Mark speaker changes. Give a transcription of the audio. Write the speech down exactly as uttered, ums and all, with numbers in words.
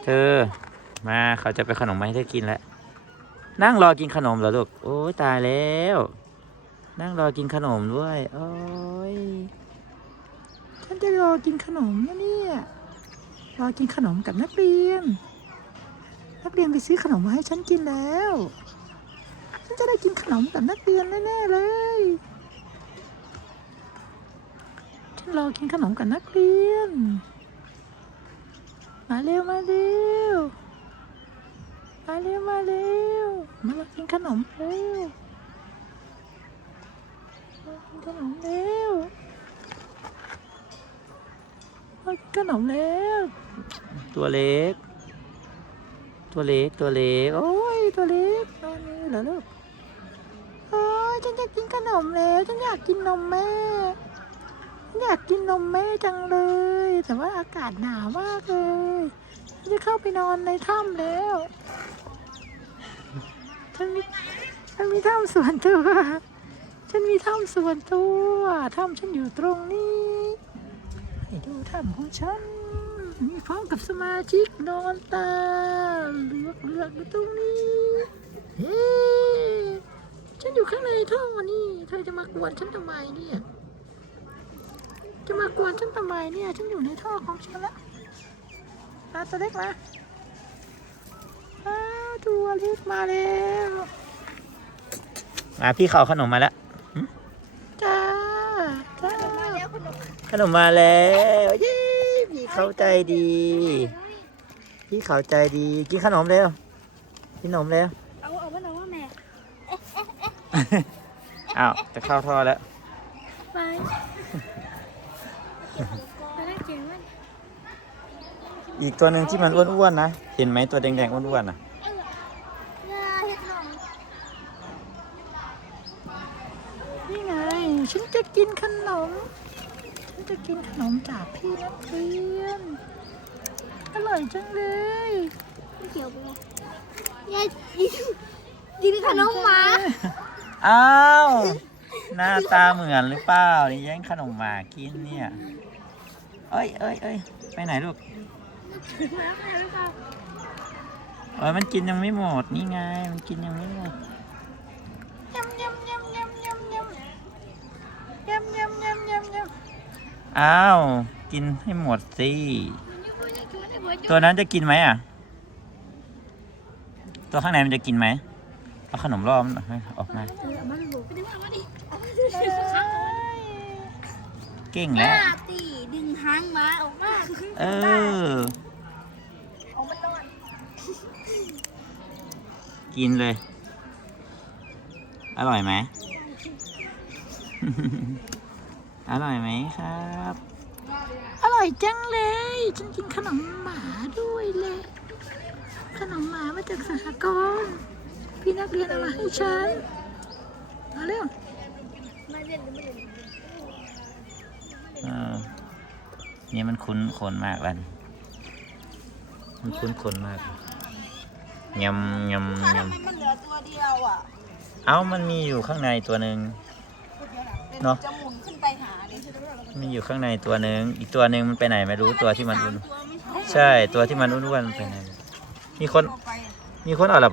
Speaker 1: เธอมาเขาจะไปขนมมาให้เธอกินแล้วนั่งรอกินขนมเหรอลูกโอ้ยตายแล้วนั่งรอกินขนมด้วยโอ้ยฉันจะรอกินขนมนะเนี่ยรอกินขนมกับนักเรียนนักเรียนไปซื้อขนมมาให้ฉันกินแล้วฉันจะได้กินขนมกับนักเรียนแน่ๆเลยฉันรอกินขนมกับนักเรียนมาเร็วมาเร็วมาเร็วมาเร็วมาลองกินขนมเร็วมากินขนมเร็วมากินขนมเร็วตัวเล็กตัวเล็กตัวเล็กโอ้ยตัวเล็กนอนนี่เหรอลูกโอ้ยฉันอยากกินขนมแล้วฉันอยากกินนมแม่ฉันอยากกินนมแม่จังเลยแต่ว่าอากาศหนาวมากเลยฉันจะเข้าไปนอนในถ้ำแล้วฉันมีฉันมีถ้ำส่วนตัวฉันมีถ้ำส่วนตัวถ้ำฉันอยู่ตรงนี้ให้ดูถ้ำของฉันมีพร้อมกับสมาชิกนอนตาเลือกเลือกอยู่ตรงนี้เฮ้ฉันอยู่ข้างในท่อนี่เธอจะมากวนฉันทำไมเนี่ยจะมากวนฉันทำไมเนี่ยฉันอยู่ในท่อของฉันละมาตัวเล็กมาอ้าวตัวเล็กมาแล้วมาพี่เขาขนมมาแล้วจ้าจ้าขนมมาแล้วเย้พี่เขาใจดีพี่เขาใจดีกินขนมเร็วกินขนมเร็ว
Speaker 2: เอาเอาว่าน้องว่าแม่
Speaker 1: อ้าวจะเข้าท่อแล้ว
Speaker 2: ไปไปได้เก่งมาก
Speaker 1: อีกตัวหนึ่งที่มันอ้วนๆนะเห็นไหมตัวแดงๆอ้วนๆนะนี่ไงฉันจะกินขนมฉันจะกินขนมจากพี่นักเรียนอร่อยจังเลย
Speaker 2: เกี่ยวไปยายกินขนมหมา
Speaker 1: อ้าวหน้าตาเหมือนหรือเปล่านี่แย่งขนมหมากินเนี่ยเอ้ยเอ้ยเอ้ยไปไหนลูกเอ้ยมันกินยังไม่หมดนี่ไงมันกินยังไม่หมดยำยำยำยำยำยำยำยำยำยำยำอ้าวกินให้หมดสิตัวนั้นจะกินไหมอ่ะตัวข้างในมันจะกินไหมเอาขนมล่อมันออกมาเก่งแล้ว
Speaker 2: ตีดึงหางมาออกมา
Speaker 1: เออกินเลยอร่อยไหม อร่อยไหมครับอร่อยจังเลยฉันกินขนมหมาด้วยเลยขนมหมามาจากสหกรณ์พี่นักเรียนเอามาให้ฉันมาเร็วเออนี่มันคุ้นขนมากแล้วมันคุ้นขนมากยำยำยำ
Speaker 2: มันเหลือตัวเดียวอ่ะ
Speaker 1: เอ้ามันมีอยู่ข้างในตัวหนึ่งเนาะ
Speaker 2: จะหมุนขึ้นไปหาเนี่ย
Speaker 1: มีอยู่ข้างในตัวหนึ่งอีกตัวหนึ่งมันไปไหนไม่รู้ตัวที่มันอุ่นใช่ตัวที่มันอ้วนๆไปไหนมีคนมีคนเอา